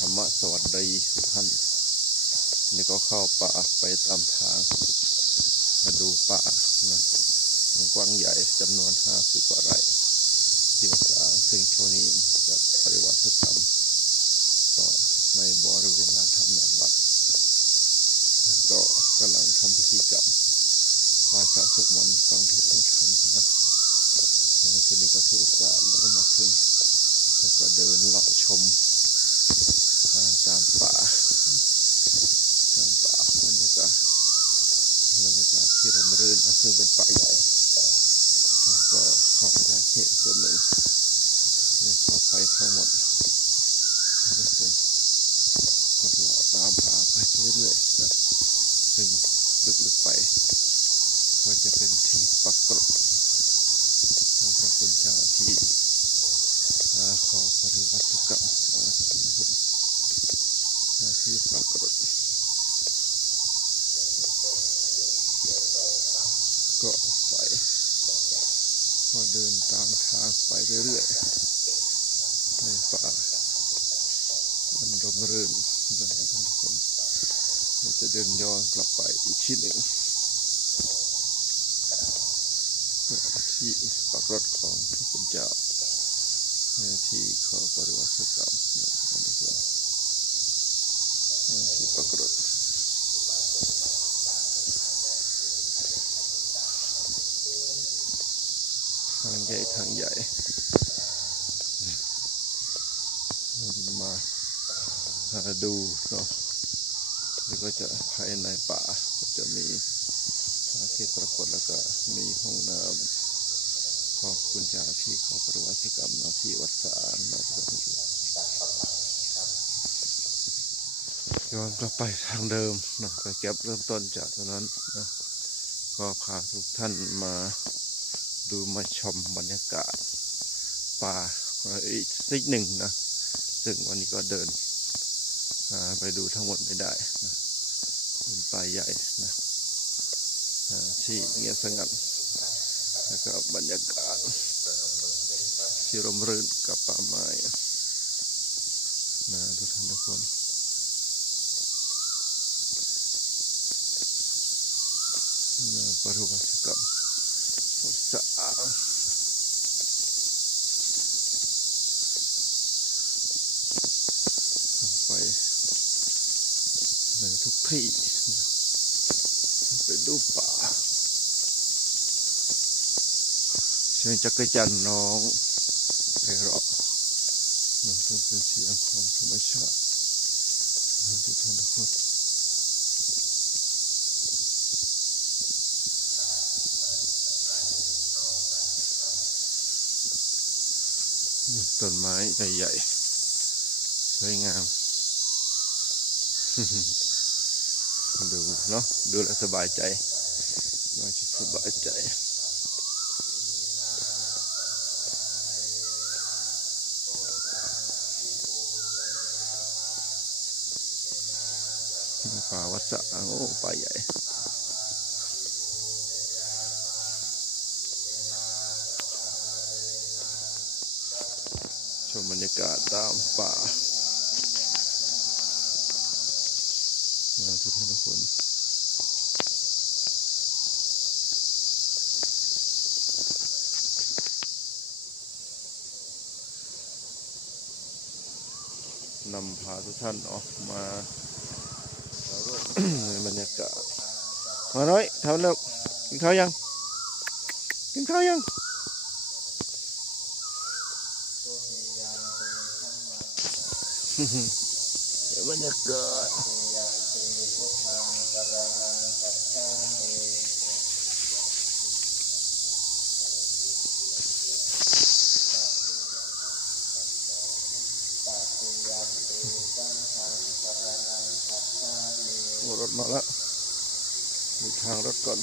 ธรรมะสวัสดีทุกท่านนี่ก็เข้าป่าไปตามทางมาดูป่านะกว้างใหญ่จำนวน50 กว่าไร่ที่วัดสางซึ่งช่วงนี้จัดปฏิวัติกรรมก็ในบริเวณลานธรรมนานวัดก็กำลังทำพิธีกรรมไหว้พระสวดมนต์ฟังเทศน์ต้องทำนะในช่วงนี้ก็ถือโอกาสได้มาถึงแล้วก็เดินเลาะชมตามป่าบรรยากาศที่ร่มรื่นซึ่งเป็นป่าใหญ่ก็เข้าไปได้เขตส่วนหนึ่งได้เข้าไปทั้งหมดทุกคนก็เลาะตามป่าไปเรื่อยๆนะซึ่งลึกๆไปก็จะเป็นที่ปรากฏของพระคุณเจ้าที่ขอปฏิวัติกรรมที่ปรากฏก็ไปก็เดินตามทางไปเรื่อยๆในป่ามันร่มรื่นนะท่านทุกคนจะเดินย้อนกลับไปอีกที่หนึ่งก็ที่ปรากฏของพระคุณเจ้าที่ขอปฏิวัติกรรมนะท่านทุกคนที่ปรากฏทางใหญ่มาดูเนาะแล้วก็จะภายในป่าก็จะมีพระอาทิตย์ปรากฏแล้วก็มีห้องน้ำของคุณเจ้าที่เขาปฏิวัติกรรมนะที่วัดสะอาดนะท่านผู้ชมย้อนกลับไปทางเดิมนะไปเก็บเริ่มต้นจากตรงนั้นนะก็พาทุกท่านมาดูมาชมบรรยากาศป่าอีกนิดหนึ่งนะซึ่งวันนี้ก็เดินไปดูทั้งหมดไม่ได้นะเป็นป่าใหญ่นะที่เงียบสงัดแล้วก็บรรยากาศที่ร่มรื่นกับป่าไม้นะทุกท่านทุกคนปฏิวัติกรรมสะอาดไปในทุกที่ไปดูป่าเสียงจักรจั่นน้องไพเราะมันต้องเป็นเสียงของธรรมชาติทุกท่านทุกคนต้นไม้ใหญ่ๆสวยงามดูเนาะดูแล้วสบายใจสบายใจป่าวัดสะอาดโอ้ป่าใหญ่ชมบรรยากาศตามป่าทุกท่านทุกคนนำพาทุกท่านออกมาในบรรยากาศมาน้อยทำแล้วกินข้าวยังบรรยากาศรถมาแล้วมีทางรถก่อน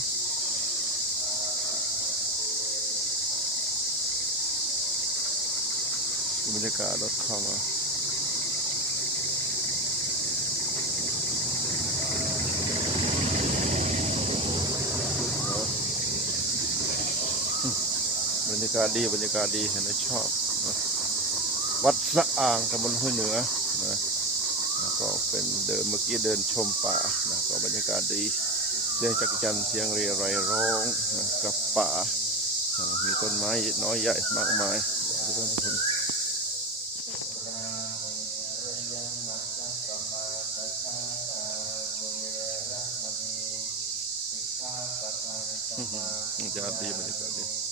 บรรยากาศรถเข้ามาบรรยากาศดีเห็นไหมชอบวัดสะอ่างตำบลห้วยเหนือนะ นะก็เป็นเดินเมื่อกี้เดินชมป่านะก็บรรยากาศดีเสียงจักจั่นเสียงเรียไรร้องนะกับป่ามีต้นไม้น้อยใหญ่มากมายทุกคนบรรยากาศดีบรรยากาศดี